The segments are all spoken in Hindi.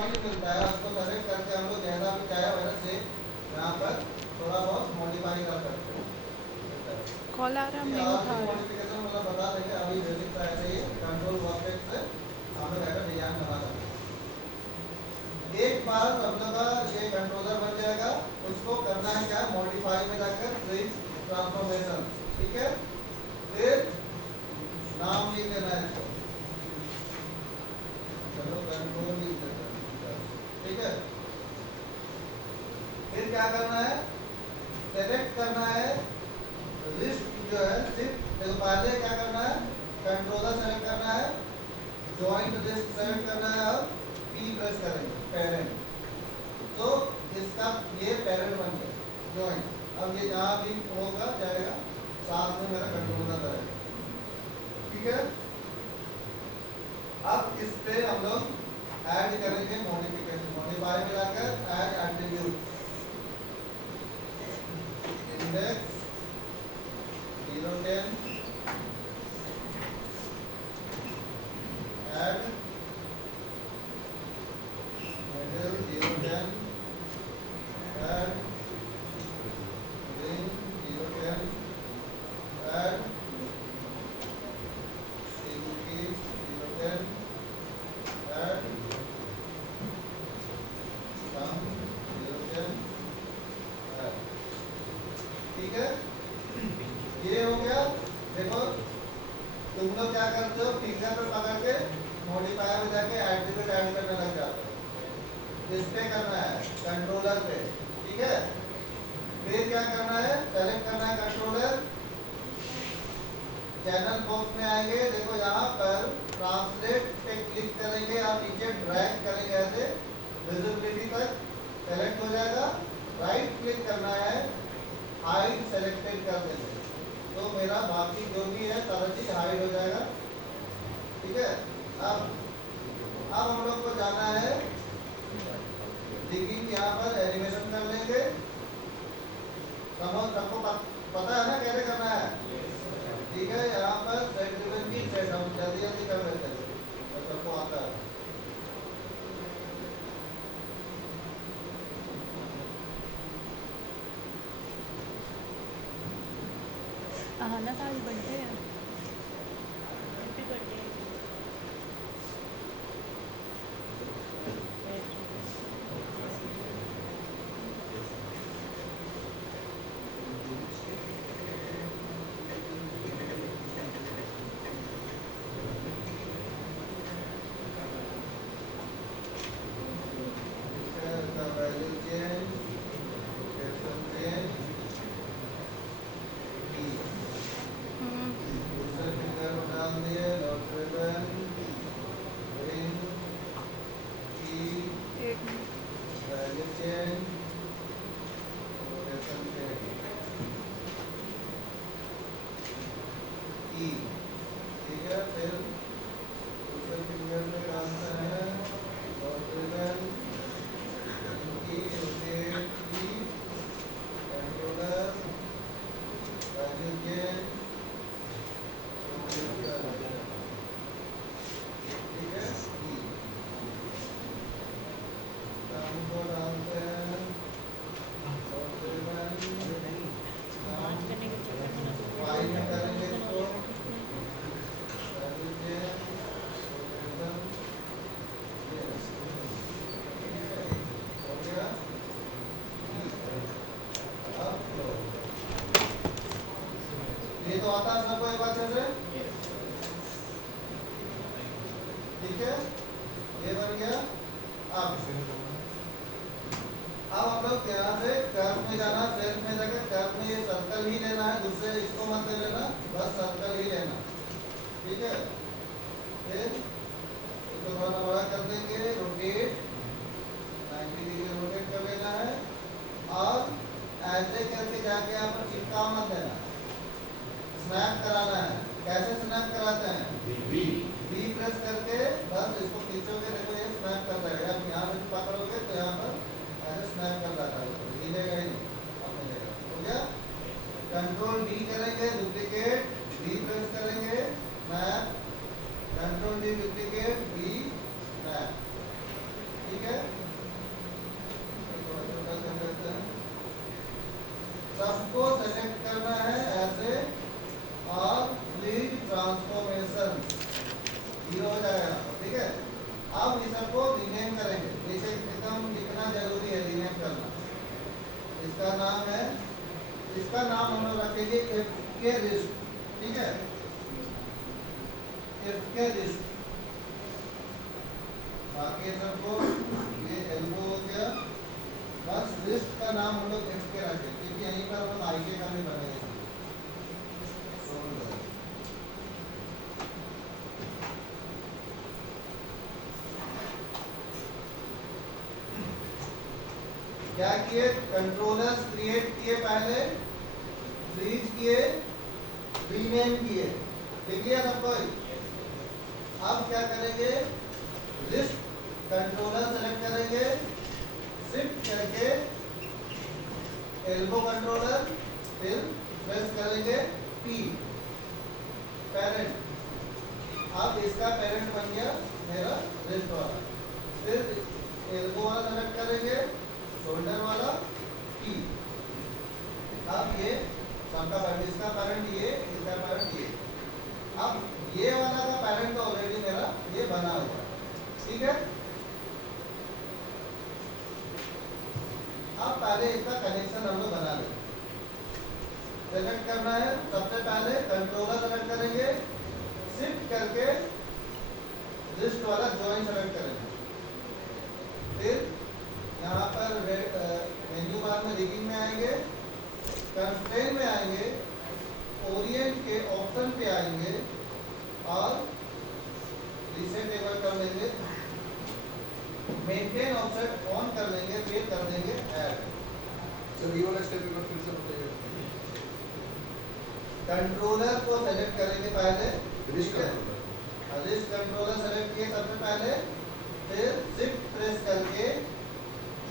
जॉइंट मिलता है उसको सेलेक्ट करके हम लोग जैसा भी चाहे वैसा से यहाँ पर थोड़ा बहुत मॉडिफाई कर सकते हैं। कॉल आ रहा है, मैं और उठा रहा हूँ। मॉडिफिकेशन मतलब बता देंगे अभी बेसिक सा ऐसे ही कंट्रोल वर्कस्पेस से हम लोग ऐसा डिजाइन बना सकते हैं। एक बार हम लोग का ये कंट्रोलर बन जाएगा, उसको करना है क्या, मॉडिफाई में जाकर स्विच ट्रांसफॉर्मेशन, ठीक है। फिर नाम लिख लेना है इसको, चलो कंट्रोल लिख लेते हैं, ठीक है। फिर क्या करना है, सेलेक्ट करना है लिस्ट जो है, सिर्फ देखो पहले क्या करना है, कंट्रोलर सेलेक्ट करना है, जॉइंट लिस्ट सेलेक्ट करना है, अब P प्रेस करेंगे पेरेंट, तो इसका ये पेरेंट बन गया जॉइंट। अब ये जहाँ भी होगा जाएगा साथ में मेरा कंट्रोलर रहेगा, ठीक है। अब इस पे हम लोग ऐड करेंगे मॉडिफिकेशन, मॉडिफाई में जाकर add attribute, index 010 add middle 010 add ring 010 add pinky 010 add सम 010 ऐड, ठीक है। ये हो गया। देखो तुम लोग क्या करते हो, फिंगर पे पकड़ के मॉडिफायर में जाके एट्रीब्यूट ऐड करने लग जाते हो, इस पे करना है कंट्रोलर पे, ठीक है। फिर क्या करना है, सेलेक्ट करना है कंट्रोलर, चैनल बॉक्स में आएंगे, देखो यहाँ पर ट्रांसलेट पे क्लिक करेंगे और नीचे ड्रैग करेंगे ऐसे विजिबिलिटी तक सेलेक्ट हो जाएगा। राइट क्लिक करना है, हाइड सेलेक्टेड कर देंगे, तो मेरा बाकी जो भी है सारा चीज हाइड हो जाएगा, ठीक है। अब हम लोग को जाना है डिगिंग, यहाँ पर एनिमेशन कर लेंगे, सबको पता है ना कैसे करना है, ठीक है। यहाँ पर सेट रिबन की सेट हम जल्दी जल्दी कर लेते हैं, तो सबको आता है। आना था, आज बर्थडे है। ये तो आता है सबको एक बार से, ठीक है। ये बन गया। अब हम लोग यहाँ से कर्व में जाना, सेल्फ में जाकर कर्व में ये सर्कल ही लेना है, दूसरे इसको मत ले लेना, बस सर्कल ही लेना, ठीक है। फिर इसको थोड़ा बड़ा कर देंगे, रोटेट 90 डिग्री रोटेट कर लेना है, और ऐसे करके जाके यहाँ पर चिपका मत देना, स्नैप कराना है। कैसे स्नैप कराते हैं, वी प्रेस करके बस इसको खींचोगे, देखो ये स्नैप कर जाएगा। आप यहाँ से पकड़ोगे तो यहाँ पर ऐसे स्नैप कर जाता है, हिलेगा ही नहीं अपने जगह, हो गया। कंट्रोल डी करेंगे, डुप्लीकेट, वी प्रेस करेंगे, snap, control D duplicate, V snap, rename करेंगे, इसे एकदम लिखना जरूरी है, रीनेम करना। इसका नाम है, इसका नाम हम लोग रखेंगे एफ के रिस्ट, ठीक है, एफ के रिस्ट। बाकी सबको ये एल्बो हो गया, बस रिस्ट का नाम हम लोग एफ के रखें, क्योंकि यहीं पर हम आई के का भी बनेगा। क्या किए, कंट्रोलर्स क्रिएट किए, पहले फ्रीज किए, रीनेम किए, ठीक है सबको। अब क्या करेंगे, लिस्ट कंट्रोलर सेलेक्ट करेंगे, शिफ्ट करके एल्बो कंट्रोलर, फिर प्रेस करेंगे P पेरेंट। अब इसका पेरेंट बन गया मेरा लिस्ट वाला, फिर एल्बो वाला सेलेक्ट करेंगे, शोल्डर वाला P। अब ये सबका पेरेंट, इसका पेरेंट ये, इसका पेरेंट ये। अब ये वाला का पेरेंट तो ऑलरेडी मेरा ये बना हुआ है, ठीक है। अब पहले इसका कनेक्शन हम लोग बना लेंगे। सेलेक्ट करना है, सबसे पहले कंट्रोलर सेलेक्ट करेंगे, शिफ्ट करके लिस्ट वाला जॉइन सेलेक्ट करेंगे, फिर यहाँ पर मेन्यू बार में रिगिंग में आएंगे, कंस्ट्रेंट में आएंगे, ओरिएंट के ऑप्शन पे आएंगे और रीसेटेबल कर लेंगे, मेंटेन ऑफसेट ऑन कर लेंगे, फिर कर देंगे ऐड। सर ये वाला स्टेप एक बार फिर से बताइए। कंट्रोलर को सेलेक्ट करेंगे पहले, लिस्ट कंट्रोलर सेलेक्ट किए सबसे पहले, फिर शिफ्ट प्रेस करके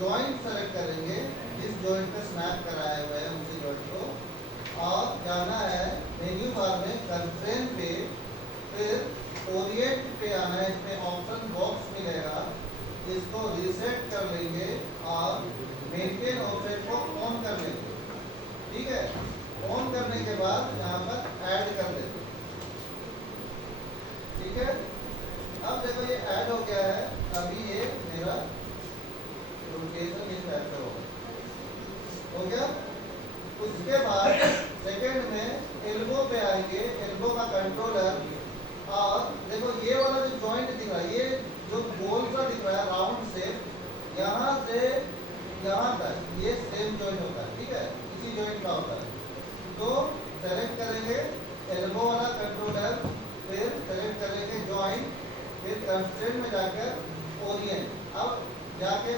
जॉइंट सेलेक्ट करेंगे, जिस जॉइंट पे स्नैप कराए हुए हैं उसी जॉइंट को, और जाना है मेन्यू बार में कंस्ट्रेंट पे, फिर ओरिएंट पे आना है, इसमें ऑप्शन बॉक्स मिलेगा, इसको रीसेट कर लेंगे और मेंटेन ऑफसेट को ऑन कर लेंगे, ठीक है। ऑन करने के बाद यहाँ पर ऐड कर देंगे, ठीक है। अब देखो ये ऐड हो गया है, अभी ये मेरा लोकेशन इस टाइप का हो गया। उसके बाद सेकंड में एल्बो पे आएंगे, एल्बो का कंट्रोलर, और देखो ये वाला जो जॉइंट दिख रहा है, ये जो गोल सा दिख रहा है राउंड शेप, यहाँ से यहाँ तक ये सेम जॉइंट होता है, ठीक है, इसी जॉइंट का होता है। तो सेलेक्ट करेंगे एल्बो वाला कंट्रोलर, फिर सेलेक्ट करेंगे जॉइंट, फिर कंस्ट्रेंट में जाकर ओरिएंट। अब जाके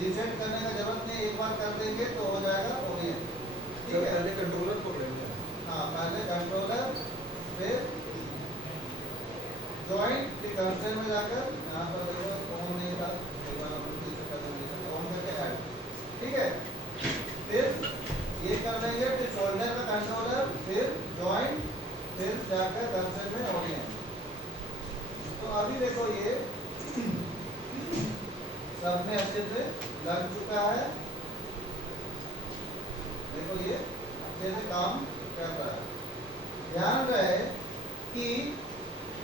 रीसेट करने का जरूरत नहीं, एक बार कर देंगे तो हो जाएगा ओरिएंट, ठीक है। पहले कंट्रोलर पकड़ेंगे, हाँ पहले कंट्रोलर, फिर जॉइंट, फिर कंस्ट्रेंट में जाकर यहाँ पर देखो ऑन नहीं था, एक बार हम फिर से कर देंगे ऑन करके ऐड, ठीक है। फिर ये कर लेंगे, फिर शोल्डर का कंट्रोलर, फिर जॉइंट, फिर जाकर कंस्ट्रेंट में ओरिएंट। तो अभी देखो ये सब में अच्छे से लग चुका है, देखो ये अच्छे से काम कर रहा है। ध्यान रहे कि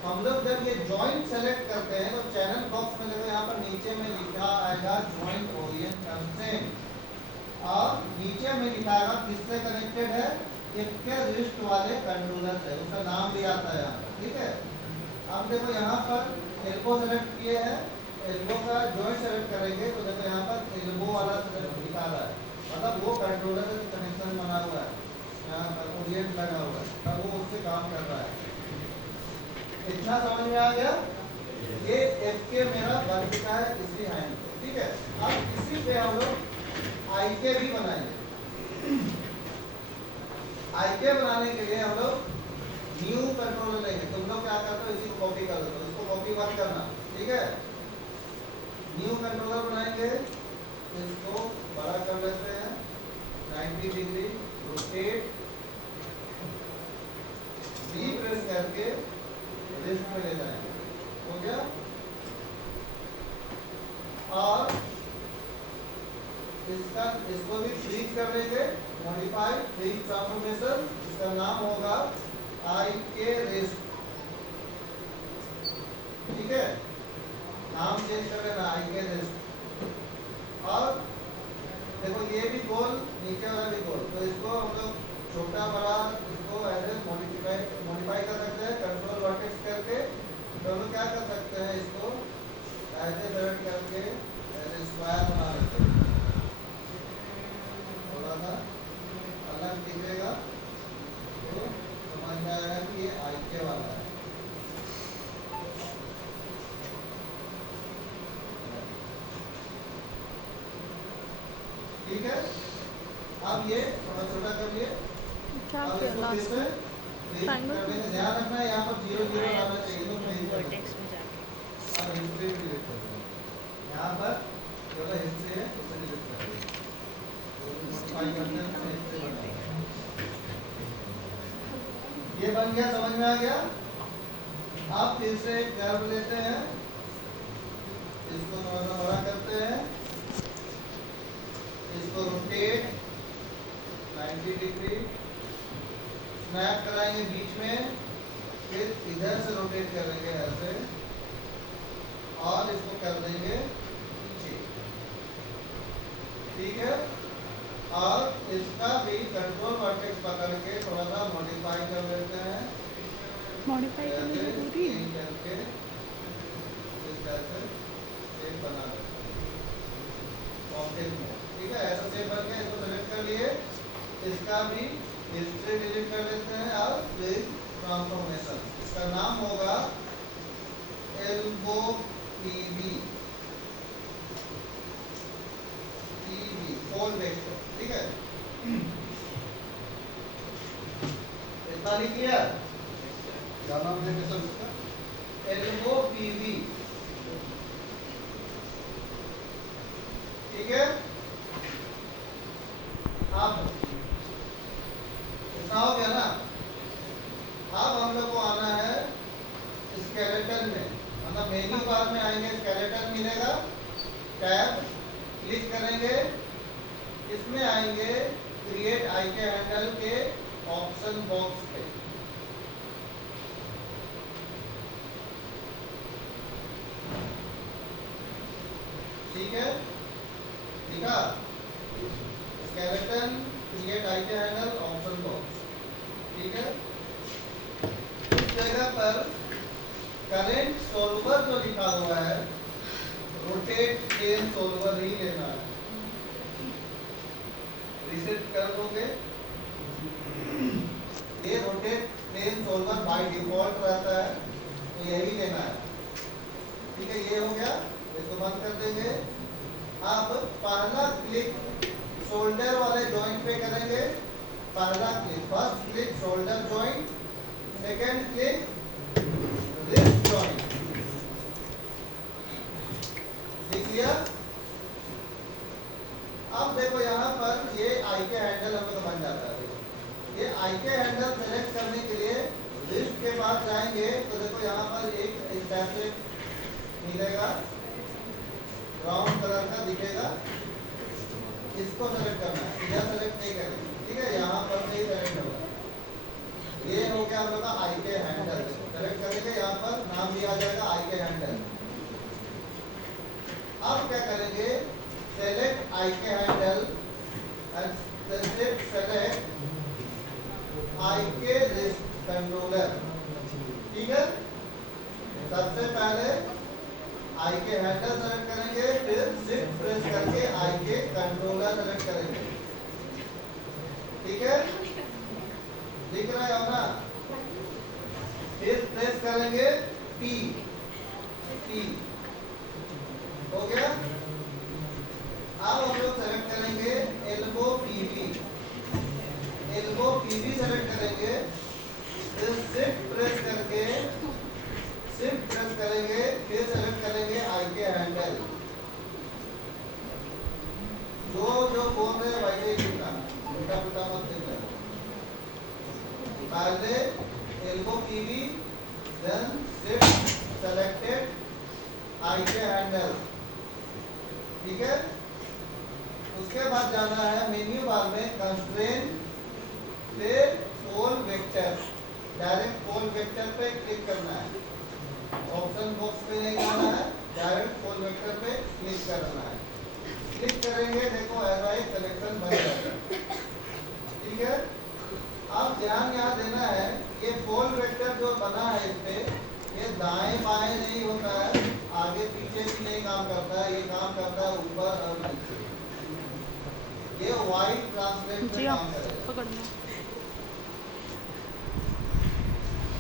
हम लोग जब ये जॉइंट सेलेक्ट करते हैं तो चैनल बॉक्स में देखो यहाँ पर नीचे में लिखा आएगा जॉइंट ओरिएंट कंस्ट्रेंट, और नीचे में लिखा आएगा किससे कनेक्टेड है, इसके रिस्ट वाले कंट्रोलर से, उसका नाम भी आता है यहाँ पर, ठीक है। अब देखो यहाँ पर एल्बो सेलेक्ट किए हैं, एल्बो का जॉइंट सेलेक्ट करेंगे तो देखो यहाँ पर एल्बो वाला लिखा रहा है, मतलब वो कंट्रोलर से कनेक्शन बना हुआ है, यहाँ पर ओरिएंट लगा हुआ है, तब वो उससे काम कर रहा है। इतना समझ में आ गया, ये एफ के मेरा बन चुका है इसी हैंड पे, ठीक है। अब इसी पे हम लोग आई के भी बनाएंगे। आई के बनाने के लिए हम लोग न्यू कंट्रोलर लेंगे, तुम लोग क्या करते हो इसी को कॉपी कर दो, इसको कॉपी मत करना, ठीक है। न्यू कंट्रोलर बनाएंगे, इसको बड़ा कर लेते हैं 90 डिग्री, रोटेट, डी प्रेस करके लिस्ट में ले जाएंगे, हो गया। और इसको भी फ्रीज कर लेंगे, मॉडिफाई फ्रीज ट्रांसफॉर्मेशन, इसका नाम होगा आई के रेस्ट, ठीक है। नाम चेंज कर लेना आई के लिस्ट। और देखो ये भी गोल, नीचे वाला भी गोल, तो इसको हम लोग छोटा बड़ा इसको ऐसे मॉडिफाई कर सकते हैं कंट्रोल वर्टेक्स करके। तो हम लोग क्या कर सकते हैं, इसको ऐसे सेलेक्ट करके ऐसे स्क्वायर बना लेते हैं, थोड़ा सा अलग दिखेगा तो समझ में आएगा कि ये आई के वाला है। ठीक है, अब ये थोड़ा छोटा कर लिए। क्या अब किया इसको फिर लास्ट से में? क्लिक Triangle करने का ध्यान रखना है, यहाँ पर 0 0 आना चाहिए तो नहीं करना। वर्टेक्स में जाके अब हिस्ट्री डिलीट कर दो, यहाँ पर जो हिस्ट्री है उसे डिलीट कर दो, मॉडिफाई करते हैं तो हिस्ट्री बन जाएगा। ये बन गया, समझ में आ गया। अब फिर से एक कर्व लेते हैं, इसको थोड़ा सा बड़ा करते हैं, इसको रोटेट 90 डिग्री स्नैप कराएंगे बीच में, फिर इधर से रोटेट करेंगे ऐसे और इसको कर देंगे नीचे। ठीक है, और इसका भी कंट्रोल वर्टेक्स पकड़ के थोड़ा सा मॉडिफाई कर लेते हैं, मॉडिफाई करना ऐसे जरूरी है? change करके इस तरह से शेप बना लेते हैं ऑब्जेक्ट में। ठीक है, ऐसा शेप बन गया, इसको सेलेक्ट कर लिए, इसका भी हिस्ट्री डिलीट कर लेते हैं और फिर ट्रांसफॉर्मेशन, इसका नाम होगा एल्बो पीवी फोल वेक्टर। ठीक है, इतना लिख लिया, क्या नाम देंगे सब इसका, एल्बो पीवी। ठीक है, अब इतना हो गया ना। अब हम लोग को आना है स्केलेटन में, मतलब मेन्यू बार में आएंगे, स्केलेटन मिलेगा, टैब क्लिक करेंगे, इसमें आएंगे क्रिएट आई के हैंडल के ऑप्शन बॉक्स पे। ठीक है, लिखा skeleton create I K handle option box. ठीक है, इस जगह पर करेंट सॉल्वर जो लिखा हुआ है, रोटेट चेन सॉल्वर ही लेना है, रिसेट कर दोगे। ये rotate chain solver by default रहता है, तो यही लेना है। ठीक है, ये हो गया, इसको बंद कर देंगे। अब पहला क्लिक शोल्डर वाले जॉइंट पे करेंगे, पहला click, first click shoulder joint, second click wrist joint. लिख लिया। अब देखो यहाँ पर ये आई के हैंडल हम लोग बन जाता है। ये आई के हैंडल सेलेक्ट करने के लिए रिस्ट के बाद जाएंगे, तो देखो यहाँ पर एक टैबलेट मिलेगा, ब्राउन कलर का दिखेगा, इसको सेलेक्ट करना है, इधर सेलेक्ट नहीं करेंगे। ठीक है, यहाँ पर नहीं सेलेक्ट होगा। ये हो गया हम लोग का आई के हैंडल, सेलेक्ट करेंगे, यहाँ पर नाम दिया जाएगा आई के हैंडल। अब क्या करेंगे, select I K handle and select आई के रिस्ट कंट्रोलर। ठीक है, सबसे पहले आई के हैंडल सेलेक्ट करेंगे, फिर शिफ्ट प्रेस करके आई के कंट्रोलर सेलेक्ट करेंगे। ठीक है, दिख रहा है ना। फिर प्रेस करेंगे P, P हो गया। अब हम लोग सेलेक्ट करेंगे elbow PV, elbow PV select करेंगे, फिर शिफ्ट प्रेस करके शिफ्ट प्रेस करेंगे, फिर सेलेक्ट करेंगे आई के हैंडल। जो जो बोल रहे हैं वैसे ही लिखना, उल्टा पुल्टा मत लिखना। पहले elbow PV, then shift selected I K handle. ठीक है, उसके बाद जाना है मेन्यू बार में कंस्ट्रेंट, फिर पोल वेक्टर, डायरेक्ट पोल वेक्टर पे क्लिक करना है, ऑप्शन बॉक्स पे नहीं जाना है, डायरेक्ट पोल वेक्टर पे क्लिक करना है। क्लिक करेंगे, देखो ऐसा एक कनेक्शन बन जाएगा। ठीक है, अब ध्यान यहाँ देना है, ये पोल वेक्टर जो बना है इस पे, ये दाएं बाएं नहीं होता है, आगे पीछे भी नहीं काम करता है, ये काम करता है ऊपर और नीचे। ये वाइट ट्रांसलेट पे जी काम आप करेगा। पकड़ना।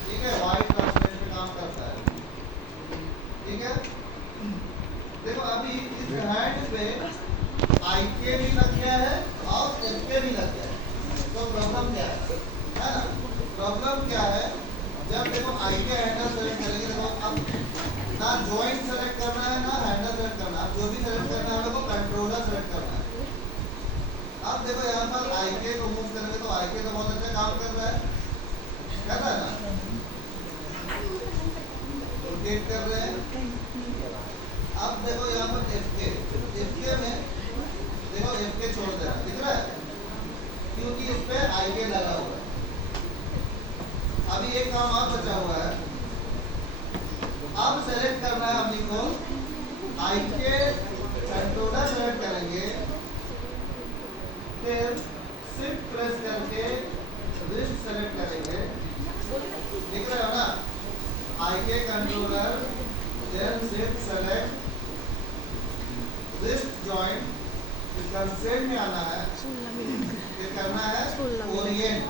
ठीक है, वाइट ट्रांसलेट पे काम करता है। ठीक है, देखो अभी इस हैंड पे IK भी लग गया है और FK भी लग गया है। तो प्रॉब्लम क्या है ना? प्रॉब्लम क्या है, जब देखो IK हैंडल सेलेक्ट करेंगे, देखो अब ना जॉइंट सेलेक्ट करना है ना हैंडल सेलेक्ट करना है, जो भी सेलेक्ट करना है हम लोग को कंट्रोलर सेलेक्ट करना है। अब देखो यहाँ पर IK को मूव करेंगे तो IK तो बहुत अच्छा काम कर रहा है, कहता है ना, रोटेट कर रहे हैं। अब देखो यहाँ पर FK में देखो FK छोड़ देना, दिख रहा है, क्योंकि इस पे IK लगा हुआ है। अभी एक काम और बचा हुआ है, अब सेलेक्ट करना है अपनी को IK कंट्रोलर सेलेक्ट करेंगे, फिर शिफ्ट प्रेस करके रिस्ट सेलेक्ट करेंगे, दिख रहा है ना, IK controller, then shift select wrist joint, constraint में आना है, 16 मिनट का। फिर करना है 16 ओरिएंट।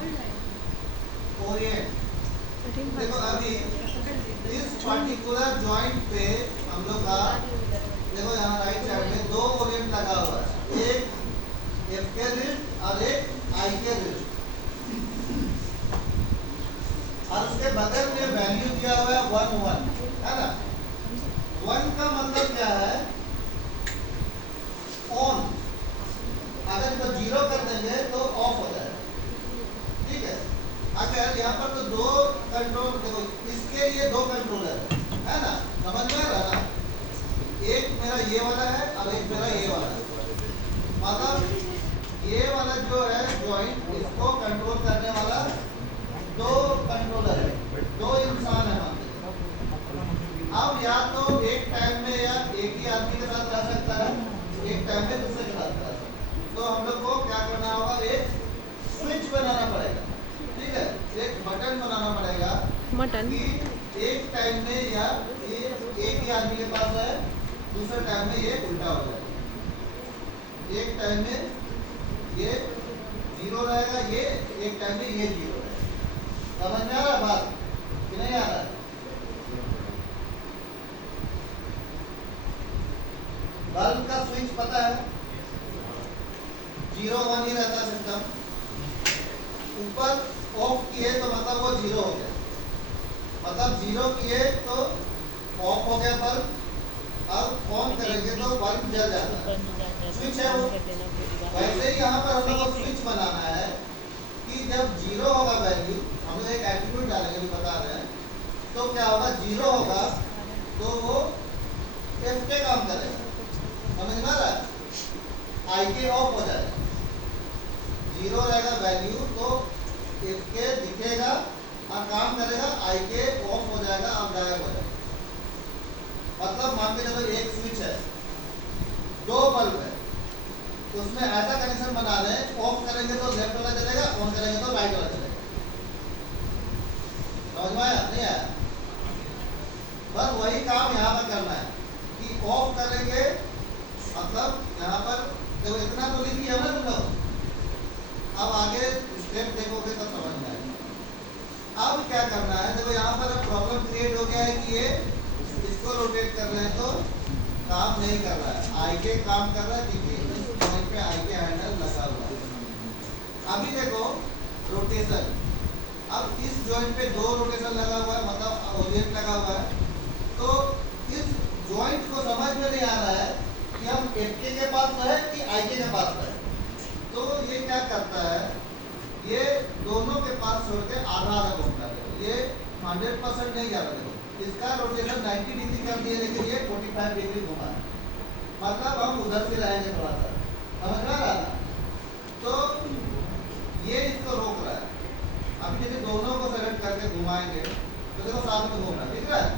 देखो अभी इस पर्टिकुलर जॉइंट पे हम लोग का देखो यहाँ राइट साइड में दो ओरिएंट लगा हुआ है, एक FK रिस्ट और एक IK रिस्ट, और उसके बगल में वैल्यू दिया हुआ है 1 1, है ना। 1 का मतलब क्या है, ऑन, अगर इसको 0 कर देंगे तो ऑफ हो जाएगा। ठीक है, अगर यहाँ पर तो दो कंट्रोल, देखो इसके लिए दो कंट्रोलर है ना, समझ में आ रहा ना, एक मेरा ये वाला है और एक मेरा ये वाला है। मतलब ये वाला जो है जॉइंट, इसको कंट्रोल करने वाला दो कंट्रोलर है, दो इंसान है मान लीजिए। अब या तो एक टाइम में या एक ही आदमी के साथ रह सकता है, एक टाइम में दूसरे के साथ रह सकता है। तो हम लोग को क्या करना होगा, एक स्विच बनाना पड़ेगा। ठीक है, एक बटन बनाना पड़ेगा मटन कि एक टाइम में या ये एक ही आदमी के पास है, दूसरे टाइम में ये उल्टा हो जाएगा। एक टाइम में ये 0 रहेगा, ये एक टाइम में ये 0 रहेगा। समझ में आ रहा बात कि नहीं आ रहा? बल्ब का स्विच पता है, 0 1 ही रहता है सिस्टम। ऊपर ऑफ किए तो मतलब वो 0 हो गया, मतलब 0 किए तो ऑफ हो गया बल्ब, अब ऑन करेंगे तो बल्ब जल जाता है, स्विच है वो। वैसे ही यहाँ पर हम लोग को स्विच बनाना है कि जब 0 होगा वैल्यू, हम लोग एक एट्रीब्यूट डालेंगे, भी बता रहे हैं, तो क्या होगा, 0 होगा तो वो FK काम करेगा, समझ में आ रहा है, IK ऑफ हो जाएगा। 0 रहेगा वैल्यू तो FK दिखेगा और काम करेगा, IK ऑफ हो जाएगा और गायब हो जाएगा। मतलब मान के चलो एक स्विच है, दो बल्ब है, उसमें ऐसा कनेक्शन बना दें, ऑफ करेंगे तो लेफ्ट वाला चलेगा, ऑन करेंगे तो राइट वाला चलेगा। समझ में आया नहीं आया? बस वही काम यहाँ पर करना है कि ऑफ करेंगे, मतलब यहाँ पर देखो इतना तो लिख लिया ना तुम लोग, अब आगे स्टेप देखोगे तो समझ में आएगा। अब क्या करना है, देखो यहाँ पर प्रॉब्लम क्रिएट हो गया है कि ये इसको रोटेट कर रहे हैं तो काम नहीं कर रहा है, IK काम कर रहा है क्योंकि इस पॉइंट पे IK हैंडल लगा हुआ है। अभी देखो रोटेशन, अब इस जॉइंट पे दो रोटेशन लगा हुआ है, मतलब ओरिएंट लगा हुआ है, तो इस जॉइंट को समझ में नहीं आ रहा है कि हम FK के पास रहे कि IK के पास रहे। तो ये क्या करता है, ये दोनों के पास छोड़ के आधा आधा घूमता है, ये 100% नहीं जा रहा। देखो इसका रोटेशन 90 डिग्री कर दिए, लेकिन ये 45 डिग्री घुमा है, मतलब हम उधर से रहेंगे थोड़ा सा, समझ में आ रहा था। तो ये इसको रोक रहा है। अभी जैसे दोनों को सेलेक्ट करके घुमाएंगे तो देखो साथ में घूम रहा है, दिख रहा है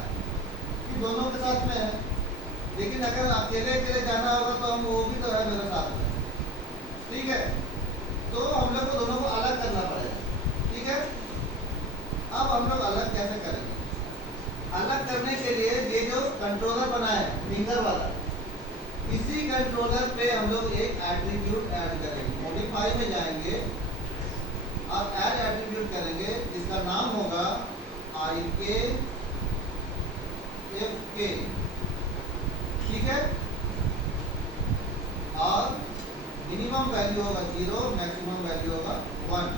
कि दोनों के साथ में है। लेकिन अगर अकेले अकेले जाना होगा तो हम वो भी तो है मेरे साथ में, ठीक है। तो हम लोग को दोनों को अलग करना पड़ेगा, ठीक है। अब हम लोग अलग कैसे करेंगे? अलग करने के लिए ये जो कंट्रोलर बना है फिंगर वाला, इसी कंट्रोलर पे हम लोग एक एट्रीब्यूट ऐड करेंगे। मॉडिफाई में जाएंगे, अब ऐड एट्रीब्यूट करेंगे जिसका नाम होगा IK FK, ठीक है। और मिनिमम वैल्यू होगा 0, मैक्सिमम वैल्यू होगा 1।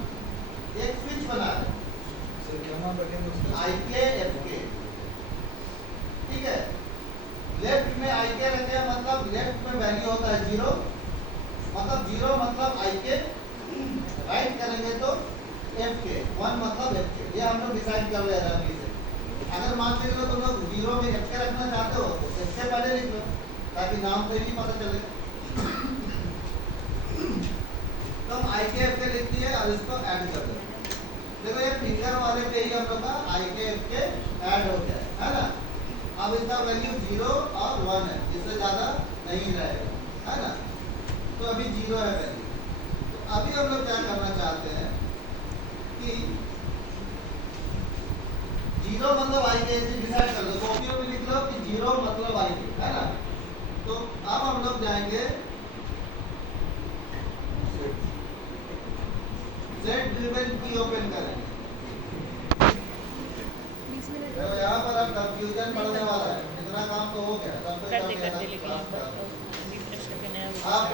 एक स्विच बना है IK FK, ठीक है। लेफ्ट में IK रखे हैं, मतलब लेफ्ट में वैल्यू होता है 0, मतलब 0 मतलब IK, राइट करेंगे तो FK, 1 मतलब FK। ये हम लोग डिसाइड कर रहे हैं अभी से। अगर मान लीजिए तुम लोग 0 में FK रखना चाहते हो तो FK पहले लिख लो ताकि नाम से ही पता चले। तो हम IK FK लिख दिए और इसको ऐड कर दो। देखो ये फिंगर वाले पे ही हम लोग का IK FK ऐड हो गया है ना। अब इसका वैल्यू 0 और 1 है, इससे ज़्यादा नहीं रहेगा, है ना। तो अभी 0 है वैल्यू। तो अभी हम लोग क्या करना चाहते हैं कि 0 मतलब IK डिसाइड कर लो, कॉपी में लिख लो कि 0 मतलब IK, है ना। तो अब हम लोग जाएंगे सेट ड्रिवन की ओपन करेंगे। 20 मिनट तो यहाँ पर अब कंफ्यूजन बढ़ने वाला है, इतना काम तो हो गया, तब करते करते लेकिन रिफ्रेश करके नया आप